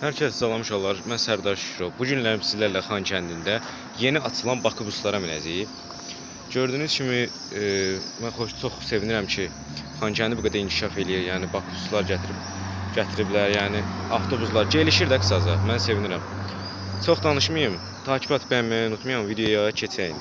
Hər kəs salammış olar. Mən Sərdar Şükürov. Bu günlərim sizlərlə Xankəndində yeni açılan Bakı buslara minəcəyik. Gördüyünüz kimi mən çox sevinirəm ki, Xankəndi bu qədər inkişaf eləyir. Yəni Bakı buslar gətiriblər. Yəni avtobuslar gəlişir də qısaca. Mən sevinirəm. Çox danışmayım. Takip et, bəyənməyi unutmayın. Videoya keçək.